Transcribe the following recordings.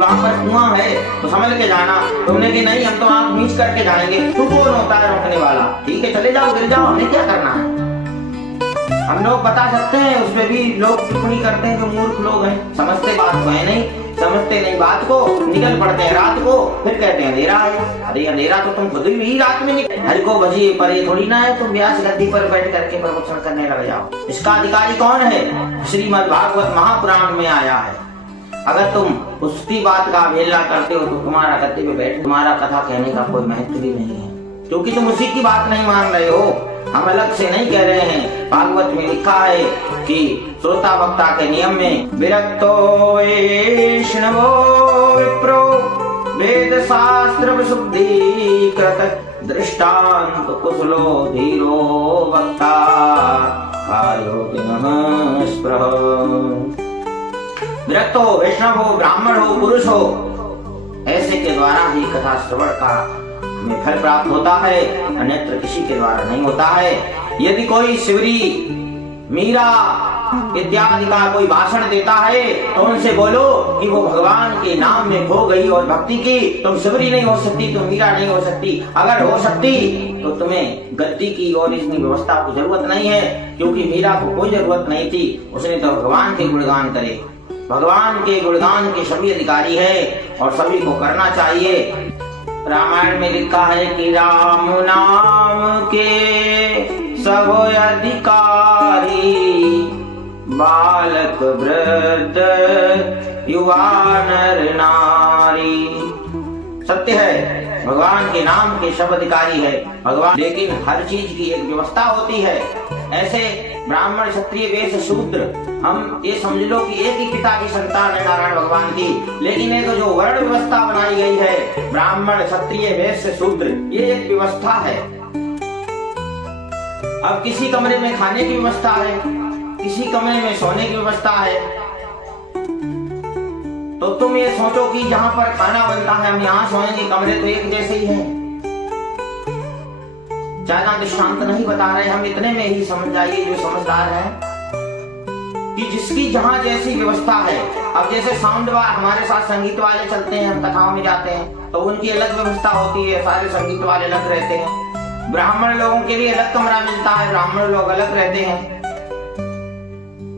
वहाँ पर कुआं है तो समझ के जाना। तुमने कि नहीं हम तो आंख मीच करके जाएंगे। तू कौन होता है रोकने वाला? ठीक है चले जाओ, गिर जाओ, हमें क्या करना है। हम लोग बता सकते हैं, उसमें भी लोग टिप्पणी करते हैं जो मूर्ख लोग हैं, समझते बात को है नहीं, समझते नहीं बात को, निकल पड़ते हैं रात को, फिर कहते हैं अंधेरा है। अरे अंधेरा तो तुम खुद ही रात में निकले। हर को बजिए पर ये थोड़ी ना है तुम व्यास गद्दी पर बैठ करके प्रवचन करने लग जाओ। इसका अधिकारी कौन है? श्रीमद् भागवत महापुराण में आया है। अगर तुम उसकी बात का अवहेलना करते हो तो तुम्हारा गद्दी पे बैठ तुम्हारा कथा कहने का कोई महत्व भी नहीं है, क्योंकि तुम उसी की बात नहीं मान रहे हो। हम अलग से नहीं कह रहे हैं। भागवत में लिखा है कि श्रोता वक्ता के नियम में विरक्तो वैष्णवो विप्रो वेद शास्त्र विशुद्धीकृत दृष्टांत कुशलो धीरो वक्ता आयोगिनः स्पृह। विरक्त हो, वैष्णव हो, ब्राह्मण हो, पुरुष हो, ऐसे के द्वारा ही कथा श्रवण का हमें फल प्राप्त होता है, अन्यत्र किसी के द्वारा नहीं होता है। यदि कोई शिवरी मीरा इत्यादि का कोई भाषण देता है तो उनसे बोलो कि वो भगवान के नाम में खो गई और भक्ति की। तुम शिवरी नहीं हो सकती, तुम मीरा नहीं हो सकती। अगर हो सकती तो तुम्हें गद्दी की और इतनी व्यवस्था की जरूरत नहीं है, क्योंकि मीरा को कोई जरूरत नहीं थी, उसने तो भगवान के गुणगान करे। भगवान के गुणगान के सभी अधिकारी है और सभी को करना चाहिए। रामायण में लिखा है कि राम नाम के सब अधिकारी, बालक वृद्ध युवा नर नारी। सत्य है, भगवान के नाम के सब अधिकारी है भगवान, लेकिन हर चीज की एक व्यवस्था होती है। ऐसे ब्राह्मण क्षत्रिय वैश्य शूद्र, हम ये समझ लो कि एक ही पिता की संतान है नारायण भगवान की, लेकिन एक जो वर्ण व्यवस्था बनाई गई है ब्राह्मण क्षत्रिय वैश्य शूद्र, ये एक व्यवस्था है। अब किसी कमरे में खाने की व्यवस्था है, किसी कमरे में सोने की व्यवस्था है, तो तुम ये सोचो कि जहां पर खाना बनता है हम यहाँ सोएंगे, कमरे तो एक जैसे ही हैं। ज्यादा दृष्टांत नहीं बता रहे, हम इतने में ही समझ जाइए जो समझदार है कि जिसकी जहां जैसी व्यवस्था है। अब जैसे साउंड वाले हमारे साथ संगीत वाले चलते हैं, हम कथाओं में जाते हैं तो उनकी अलग व्यवस्था होती है, सारे संगीत वाले अलग रहते हैं। ब्राह्मण लोगों के लिए अलग कमरा मिलता है, ब्राह्मण लोग अलग रहते हैं।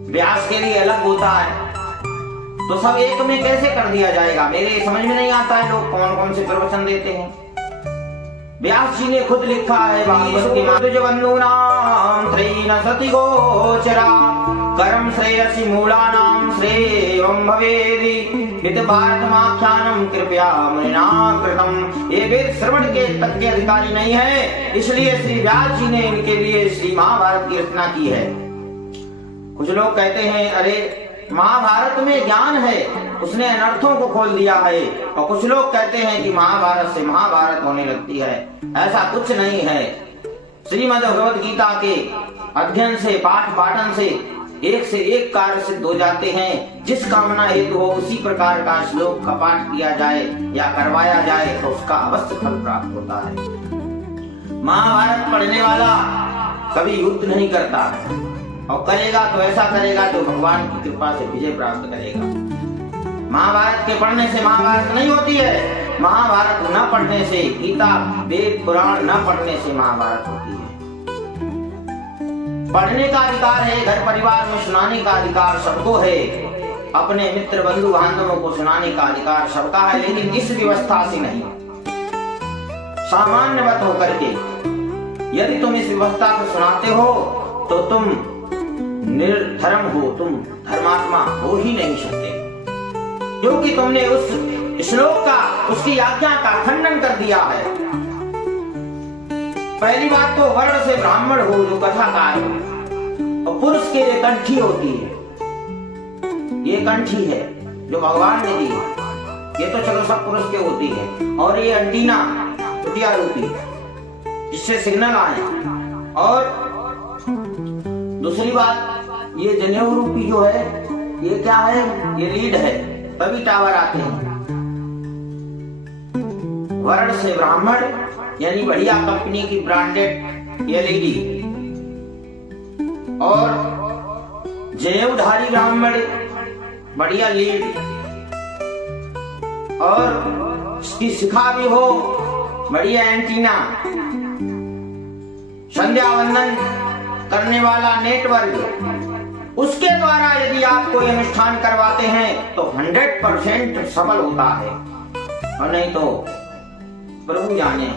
व्यास के लिए अलग होता है, तो सब एक में कैसे कर दिया जाएगा? मेरे समझ में नहीं आता है लोग कौन कौन से प्रवचन देते हैं। व्यास जी ने खुद लिखा है भागवत की मातुजबंधूनां त्रीन सति गोचरा कर्म श्रेयसि मूलानां श्रेयं भवेदि विद भारतमाख्यानं कृपया मृणा कृतम्। ये वेद श्रवण के तक के अधिकारी नहीं है, इसलिए श्री व्यास जी ने इनके लिए श्री महाभारत की रचना की है। कुछ लोग कहते हैं अरे महाभारत में ज्ञान है, उसने अनर्थों को खोल दिया है, और कुछ लोग कहते हैं कि महाभारत से महाभारत होने लगती है। ऐसा कुछ नहीं है। श्रीमद् भगवद गीता के अध्ययन से, पाठ पाठन से एक कार्य सिद्ध हो जाते हैं। जिस कामना हेतु हो उसी प्रकार का श्लोक का पाठ किया जाए या करवाया जाए तो उसका अवश्य फल प्राप्त होता है। महाभारत पढ़ने वाला कभी युद्ध नहीं करता है, और करेगा तो ऐसा करेगा जो भगवान की कृपा से विजय प्राप्त करेगा। महाभारत के पढ़ने से महाभारत नहीं होती है, महाभारत न पढ़ने से, गीता वेद पुराण न पढ़ने से महाभारत होती है। पढ़ने का अधिकार है, घर परिवार में सुनाने का अधिकार सबको है, अपने मित्र बंधु बांधवों को सुनाने का अधिकार सबका है, लेकिन इस व्यवस्था से नहीं। सामान्यवत होकर के यदि तुम इस व्यवस्था से सुनाते हो तो तुम निर्धर्म हो, तुम धर्मात्मा हो ही नहीं सकते, क्योंकि तुमने उस श्लोक का, उसकी आज्ञा का खंडन कर दिया है। पहली बात तो वर्ण से ब्राह्मण हो जो कथाकार हो, और पुरुष के लिए कंठी होती है, ये कंठी है जो भगवान ने दी है, ये तो चलो सब पुरुष के होती है, और ये अंटीना कुटिया रूपी जिससे सिग्नल आए, और दूसरी बात ये जनेऊ रूपी जो है ये क्या है, ये लीड है, तभी टावर आते हैं। वर्ण से ब्राह्मण यानी बढ़िया कंपनी की ब्रांडेड एलईडी, और जनेऊधारी ब्राह्मण बढ़िया लीड, और इसकी शिखा भी हो, बढ़िया एंटीना, संध्या वंदन करने वाला नेटवर्क, उसके द्वारा यदि आप कोई अनुष्ठान करवाते हैं तो 100% सफल होता है। और नहीं तो प्रभु जाने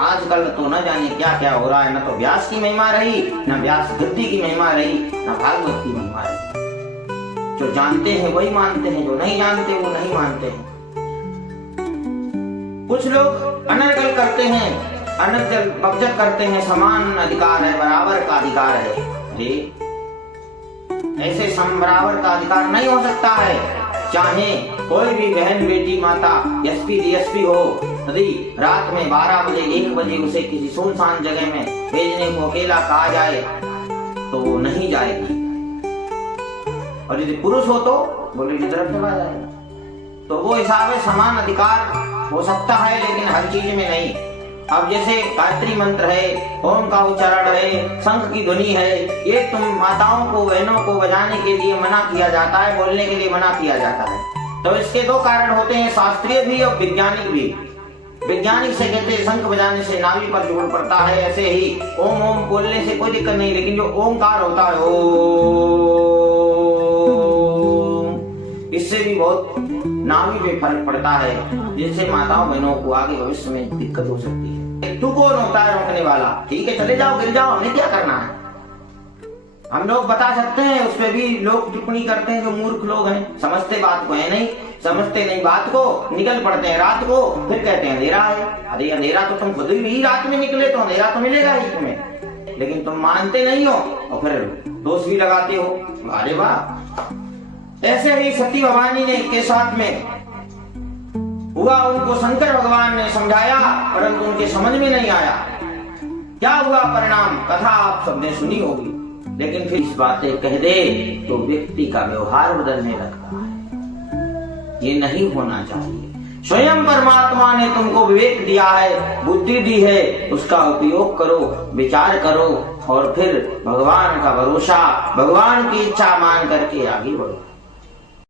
आजकल तो न जाने क्या क्या हो रहा है। न तो व्यास की महिमा रही, न व्यास गद्दी की महिमा रही, न भागवत की महिमा रही। जो जानते हैं वही मानते हैं, जो नहीं जानते वो नहीं मानते हैं। कुछ लोग अनर्गल करते हैं, अनर्गल पक्षक करते हैं, समान अधिकार है, बराबर का अधिकार है। जी ऐसे बराबर का अधिकार नहीं हो सकता है। चाहे कोई भी बहन बेटी माता एसपी डीएसपी हो, यदि रात में 12 बजे 1 बजे उसे किसी सुनसान जगह में भेजने को अकेला कहा जाए तो वो नहीं जाएगी। और यदि पुरुष हो तो बोले की तरफ चला जाएगा। तो वो हिसाब है, समान अधिकार हो सकता है लेकिन हर चीज में नहीं। अब जैसे गायत्री मंत्र है, ओम का उच्चारण है, शंख की ध्वनि है, ये तुम माताओं को बहनों को बजाने के लिए मना किया जाता है, बोलने के लिए मना किया जाता है। तो इसके 2 कारण होते हैं, शास्त्रीय भी और वैज्ञानिक भी। वैज्ञानिक से कहते हैं शंख बजाने से नाभि पर जोर पड़ता है, ऐसे ही ओम ओम बोलने से कोई दिक्कत नहीं, लेकिन जो ओमकार होता है ओम, इससे भी बहुत नाभि पे फर्क पड़ता है, जिससे माताओं बहनों को आगे भविष्य में दिक्कत हो सकती है। तू कौन होता है रोकने वाला? ठीक है चले जाओ, गिर जाओ, हमें क्या करना है? हम लोग बता सकते हैं, उस पर भी लोग टिप्पणी करते हैं जो मूर्ख लोग हैं, समझते बात को है नहीं, समझते नहीं बात को, निकल पड़ते हैं रात को, फिर कहते हैं अंधेरा है। अरे अंधेरा तो तुम खुद ही रात में निकले तो अंधेरा तो मिलेगा ही तुम्हें, लेकिन तुम मानते नहीं हो और फिर दोष भी लगाते हो। अरे वाह! ऐसे ही सती भवानी ने के साथ में हुआ, उनको शंकर भगवान ने समझाया परंतु उनके समझ में नहीं आया। क्या हुआ परिणाम, कथा आप सबने सुनी होगी। लेकिन फिर इस बातें कह दे तो व्यक्ति का व्यवहार बदलने लगता है। ये नहीं होना चाहिए। स्वयं परमात्मा ने तुमको विवेक दिया है, बुद्धि दी है, उसका उपयोग करो, विचार करो और फिर भगवान का भरोसा, भगवान की इच्छा मान करके आगे बढ़ो।